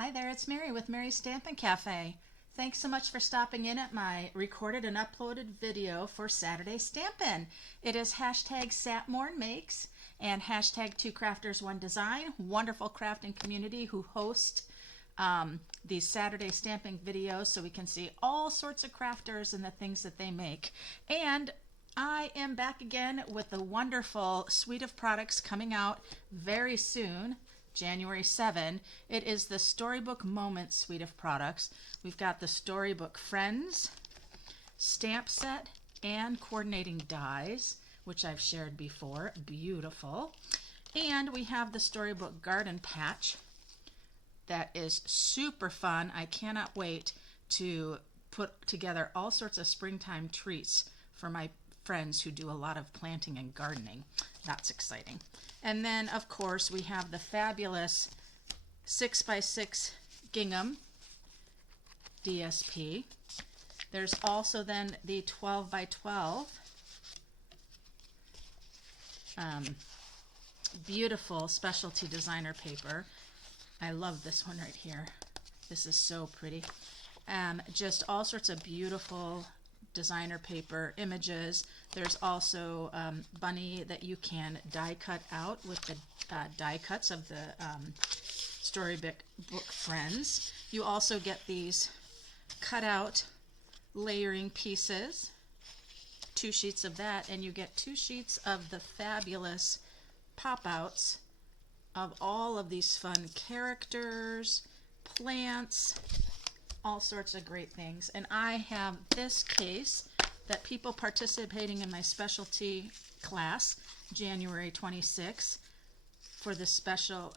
Hi there, it's Mary with Mary's Stampin' Cafe. Thanks so much for stopping in at my recorded and uploaded video for Saturday Stampin'. It is hashtag SatMornMakes and hashtag 2CraftersOneDesign, wonderful crafting community who host these Saturday stamping videos so we can see all sorts of crafters and the things that they make. And I am back again with the wonderful suite of products coming out very soon. January 7. It is the Storybook Moments suite of products. We've got the Storybook Friends, stamp set, and coordinating dies, which I've shared before. Beautiful. And we have the Storybook Garden Patch that is super fun. I cannot wait to put together all sorts of springtime treats for my friends who do a lot of planting and gardening. That's exciting. And then, of course, we have the fabulous 6x6 gingham DSP. There's also then the 12x12 beautiful specialty designer paper. I love this one right here. This is so pretty. Just all sorts of beautiful designer paper images. There's also bunny that you can die cut out with the die cuts of the Storybook Friends. You also get these cut out layering pieces, 2 sheets of that, and you get 2 sheets of the fabulous pop-outs of all of these fun characters, plants, all sorts of great things. And I have this case that people participating in my specialty class, January 26th, for the special,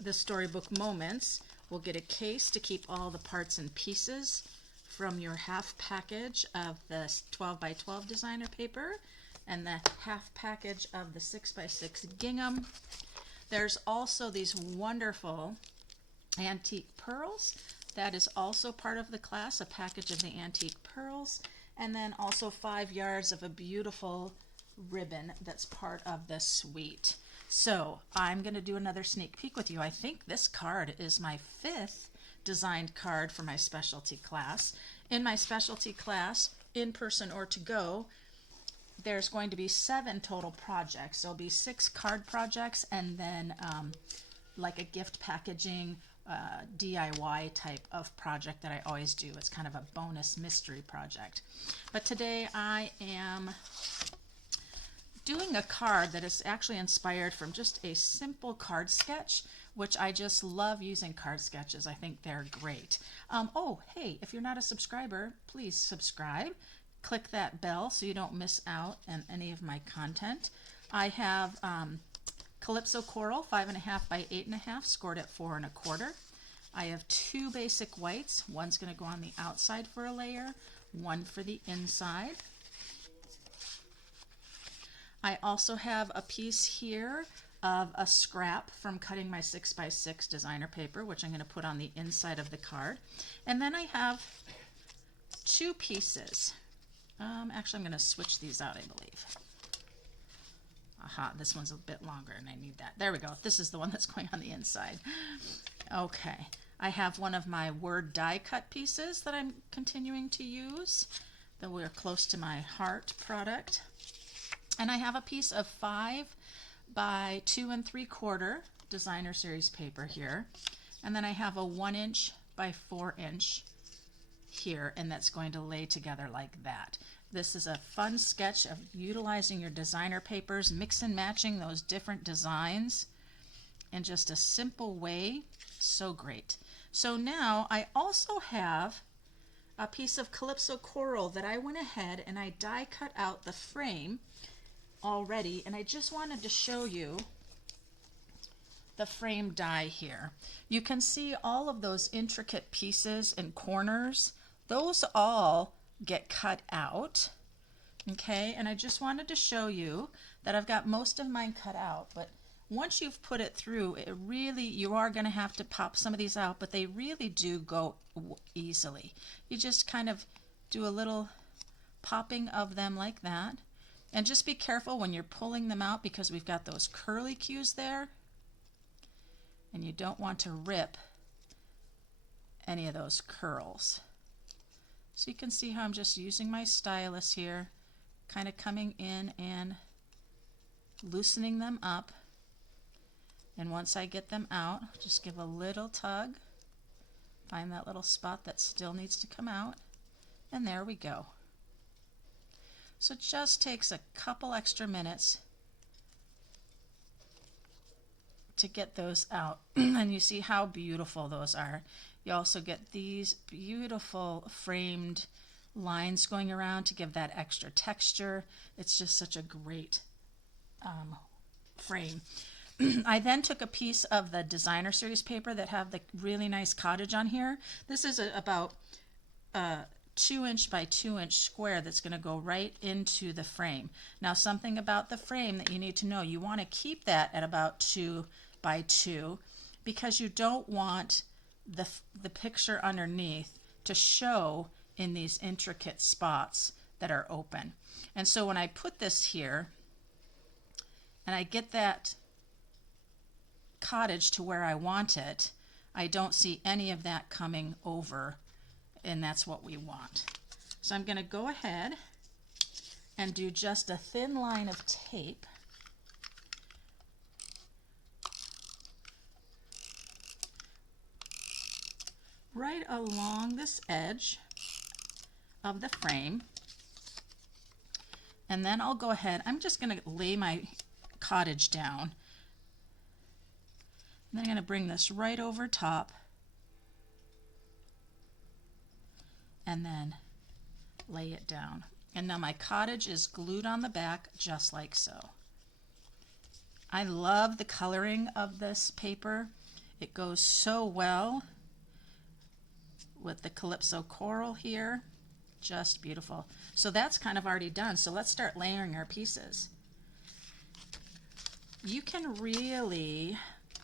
the Storybook Moments, will get a case to keep all the parts and pieces from your half package of the 12x12 designer paper and the half package of the 6x6 gingham. There's also these wonderful antique pearls. That is also part of the class, a package of the antique pearls, and then also 5 yards of a beautiful ribbon that's part of the suite. So I'm going to do another sneak peek with you. I think this card is my 5th designed card for my specialty class. In my specialty class, in person or to go, there's going to be 7 total projects. There'll be 6 card projects and then like a gift packaging DIY type of project that I always do. It's kind of a bonus mystery project. But today I am doing a card that is actually inspired from just a simple card sketch, which I just love using card sketches. I think they're great. Oh, hey, if you're not a subscriber, please subscribe. Click that bell so you don't miss out on any of my content. I have Calypso Coral 5.5 by 8.5, scored at 4 1/4. I have 2 basic whites. One's going to go on the outside for a layer, one for the inside. I also have a piece here of a scrap from cutting my 6x6 designer paper, which I'm going to put on the inside of the card. And then I have 2 pieces. Actually, I'm going to switch these out, I believe. Aha, this one's a bit longer and I need that. There we go. This is the one that's going on the inside. Okay, I have one of my word die cut pieces that I'm continuing to use. That we're close to my heart product. And I have a piece of 5 by 2 3/4 designer series paper here. And then I have a 1" by 4" here, and that's going to lay together like that. This is a fun sketch of utilizing your designer papers, mix and matching those different designs in just a simple way. So great. So now I also have a piece of Calypso Coral that I went ahead and I die cut out the frame already, and I just wanted to show you the frame die here. You can see all of those intricate pieces and corners. Those all get cut out, okay? And I just wanted to show you that I've got most of mine cut out, but once you've put it through, it really, you are going to have to pop some of these out, but they really do go easily. You just kind of do a little popping of them like that, and just be careful when you're pulling them out because we've got those curly cues there, and you don't want to rip any of those curls. So you can see how I'm just using my stylus here, kind of coming in and loosening them up. And once I get them out, just give a little tug, find that little spot that still needs to come out, and there we go. So it just takes a couple extra minutes to get those out. And you see how beautiful those are. You also get these beautiful framed lines going around to give that extra texture. It's just such a great frame. I then took a piece of the designer series paper that have the really nice cottage on here. This is about a 2" by 2" square that's going to go right into the frame. Now, something about the frame that you need to know, you want to keep that at about 2 by 2 because you don't want the picture underneath to show in these intricate spots that are open. And so when I put this here and I get that cottage to where I want it, I don't see any of that coming over, and that's what we want. So I'm going to go ahead and do just a thin line of tape right along this edge of the frame, and then I'll go ahead, I'm just going to lay my cottage down. And then I'm going to bring this right over top and then lay it down. And now my cottage is glued on the back just like so. I love the coloring of this paper. It goes so well with the Calypso coral here. Just beautiful. So that's kind of already done. So let's start layering our pieces. You can really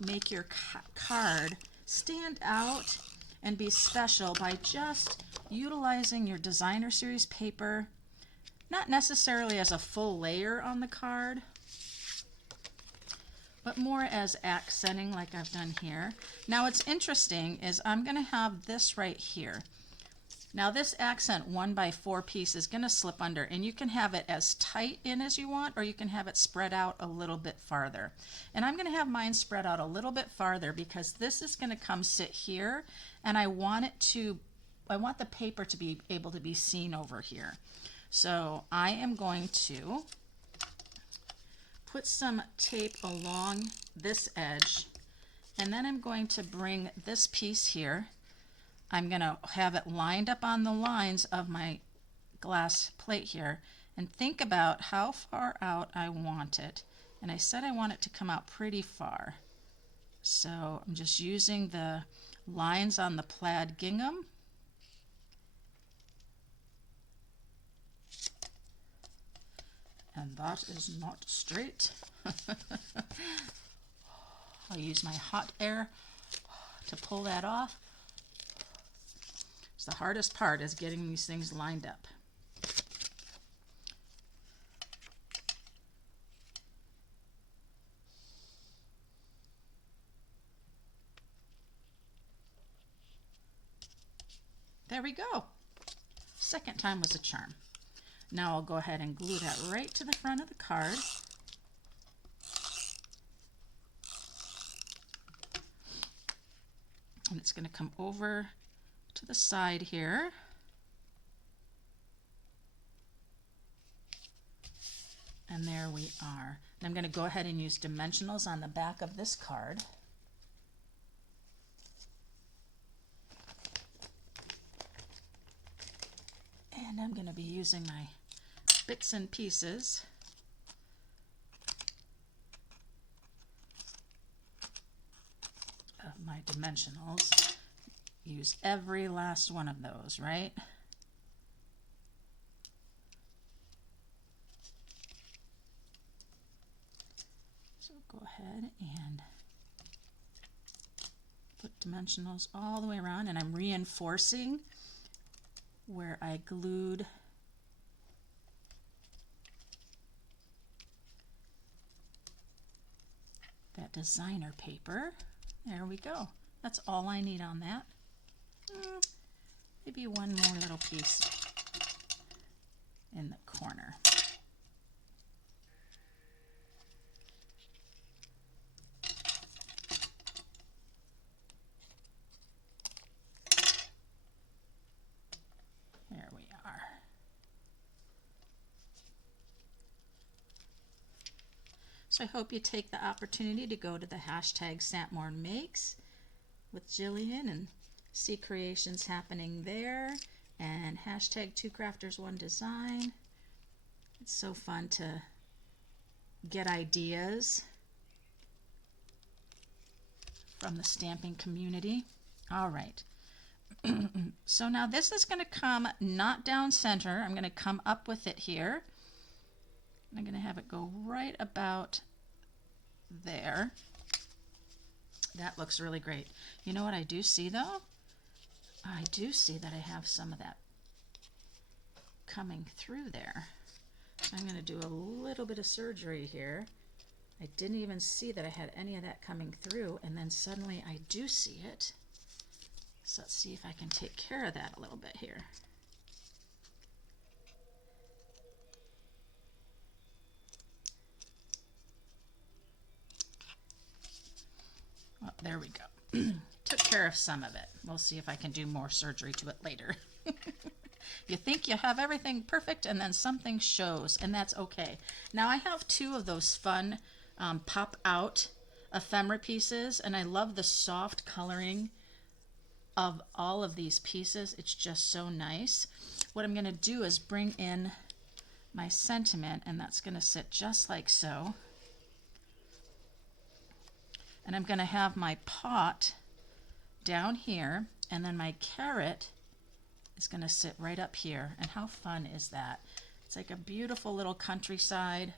make your card stand out and be special by just utilizing your designer series paper, not necessarily as a full layer on the card, but more as accenting like I've done here. Now what's interesting is I'm going to have this right here. Now this accent 1 by 4 piece is going to slip under, and you can have it as tight in as you want, or you can have it spread out a little bit farther. And I'm going to have mine spread out a little bit farther because this is going to come sit here, and I want the paper to be able to be seen over here. So I am going to put some tape along this edge, and then I'm going to bring this piece here. I'm going to have it lined up on the lines of my glass plate here, and think about how far out I want it. And I said I want it to come out pretty far. So I'm just using the lines on the plaid gingham. And that is not straight. I'll use my hot air to pull that off. The hardest part is getting these things lined up. There we go. Second time was a charm. Now I'll go ahead and glue that right to the front of the card. And it's going to come over to the side here. And there we are. And I'm going to go ahead and use dimensionals on the back of this card. And I'm going to be using my bits and pieces of my dimensionals. Use every last one of those, right? So go ahead and put dimensionals all the way around, and I'm reinforcing where I glued that designer paper. There we go. That's all I need on that. Maybe one more little piece in the corner. There we are. So I hope you take the opportunity to go to the hashtag #SampMoreMakes with Jillian and see creations happening there, and hashtag 2crafters1design. It's so fun to get ideas from the stamping community. All right. So now this is going to come not down center. I'm going to come up with it here. I'm going to have it go right about there. That looks really great. You know what I do see though? I do see that I have some of that coming through there. So I'm going to do a little bit of surgery here. I didn't even see that I had any of that coming through, and then suddenly I do see it. So let's see if I can take care of that a little bit here. Well, there we go. Took care of some of it. We'll see if I can do more surgery to it later. You think you have everything perfect, and then something shows, and that's okay. Now I have two of those fun pop out ephemera pieces, and I love the soft coloring of all of these pieces. It's just so nice. What I'm going to do is bring in my sentiment, and that's going to sit just like so. And I'm going to have my pot down here, and then my carrot is going to sit right up here. And how fun is that? It's like a beautiful little countryside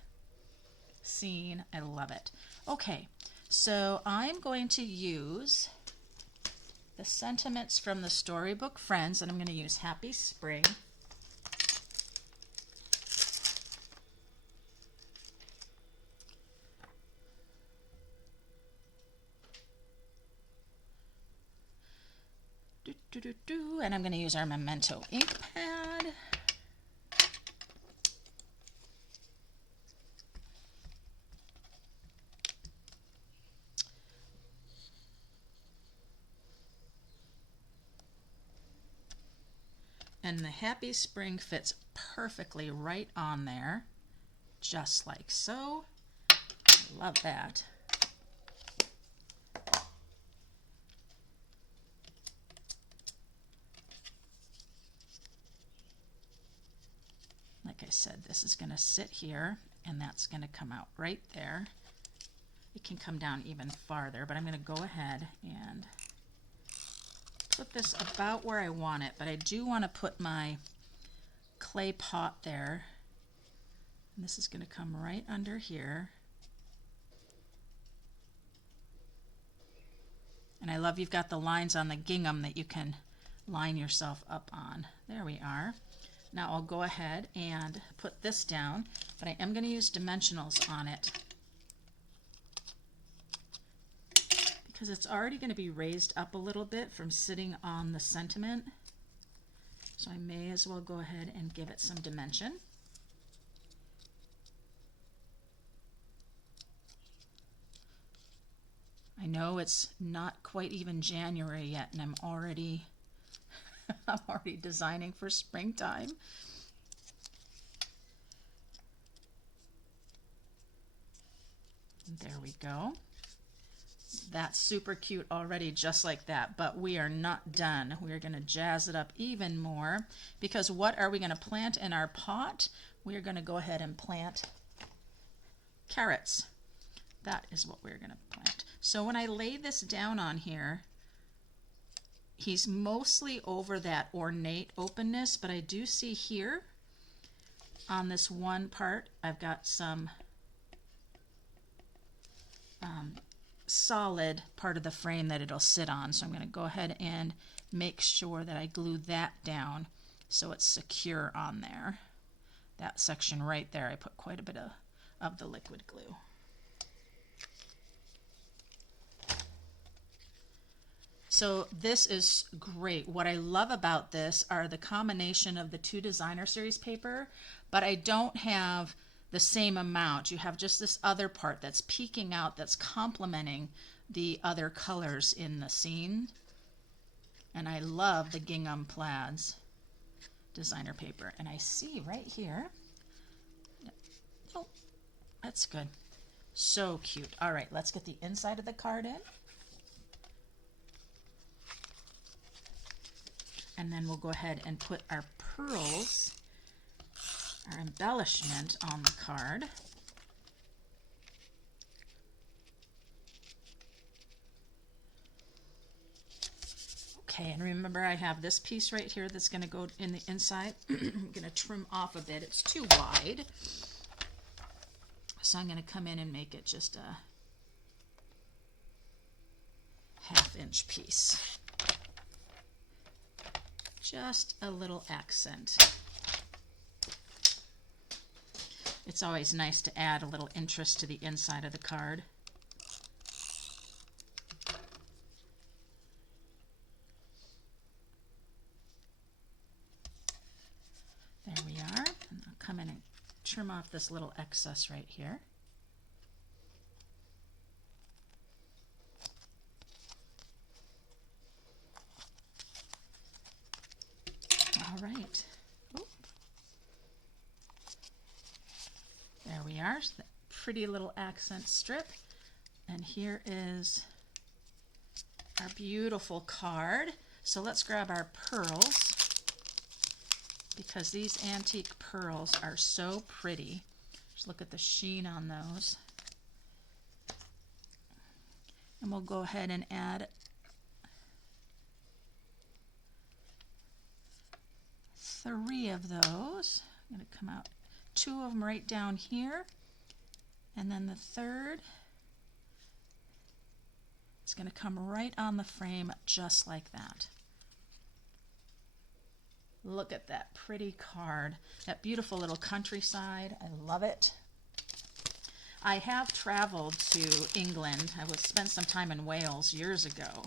scene. I love it. Okay, so I'm going to use the sentiments from the Storybook Friends, and I'm going to use Happy Spring. And I'm going to use our Memento ink pad. And the Happy Spring fits perfectly right on there, just like so. Love that. Like I said, this is going to sit here, and that's going to come out right there. It can come down even farther, but I'm going to go ahead and put this about where I want it, but I do want to put my clay pot there. And this is going to come right under here. And I love you've got the lines on the gingham that you can line yourself up on. There we are. Now I'll go ahead and put this down, but I am going to use dimensionals on it because it's already going to be raised up a little bit from sitting on the sentiment. So I may as well go ahead and give it some dimension. I know it's not quite even January yet, and I'm already designing for springtime. There we go. That's super cute already, just like that, but we are not done. We're going to jazz it up even more, because what are we going to plant in our pot? We're going to go ahead and plant carrots. That is what we're going to plant. So when I lay this down on here, he's mostly over that ornate openness, but I do see here on this one part, I've got some solid part of the frame that it'll sit on. So I'm going to go ahead and make sure that I glue that down so it's secure on there. That section right there, I put quite a bit of the liquid glue. So this is great. What I love about this are the combination of the two designer series paper, but I don't have the same amount. You have just this other part that's peeking out, that's complementing the other colors in the scene. And I love the gingham plaids designer paper. And I see right here, oh, that's good. So cute. All right, let's get the inside of the card in. And then we'll go ahead and put our pearls, our embellishment on the card. Okay, and remember I have this piece right here that's going to go in the inside. I'm going to trim off a bit. It's too wide. So I'm going to come in and make it just a 1/2 inch piece. Just a little accent. It's always nice to add a little interest to the inside of the card. There we are. And I'll come in and trim off this little excess right here. All right. Oop. There we are. That pretty little accent strip. And here is our beautiful card. So let's grab our pearls, because these antique pearls are so pretty. Just look at the sheen on those. And we'll go ahead and add 3 of those. I'm going to come out 2 of them right down here, and then the third, it's going to come right on the frame just like that. Look at that pretty card, that beautiful little countryside. I love it. I have traveled to England. I spent some time in Wales years ago,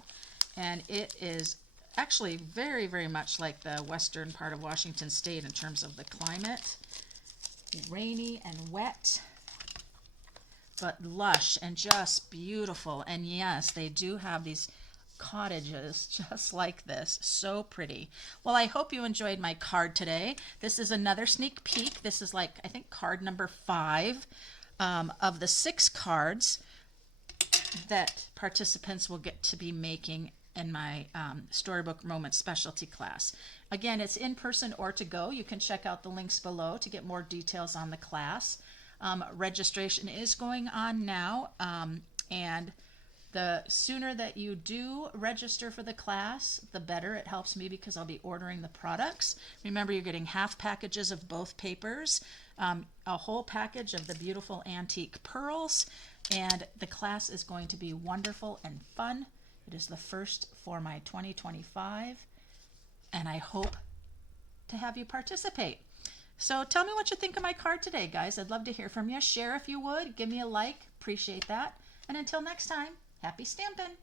and it is actually very, very much like the western part of Washington State in terms of the climate. Rainy and wet, but lush and just beautiful. And yes, they do have these cottages just like this. So pretty. Well, I hope you enjoyed my card today. This is another sneak peek. This is like, I think, card number 5 of the 6 cards that participants will get to be making in my Storybook Moments Specialty Class. Again, it's in person or to go. You can check out the links below to get more details on the class. Registration is going on now, and the sooner that you do register for the class, the better. It helps me because I'll be ordering the products. Remember, you're getting half packages of both papers, a whole package of the beautiful antique pearls, and the class is going to be wonderful and fun. It is the first for my 2025, and I hope to have you participate. So tell me what you think of my card today, guys. I'd love to hear from you. Share if you would. Give me a like. Appreciate that. And until next time, happy stampin'!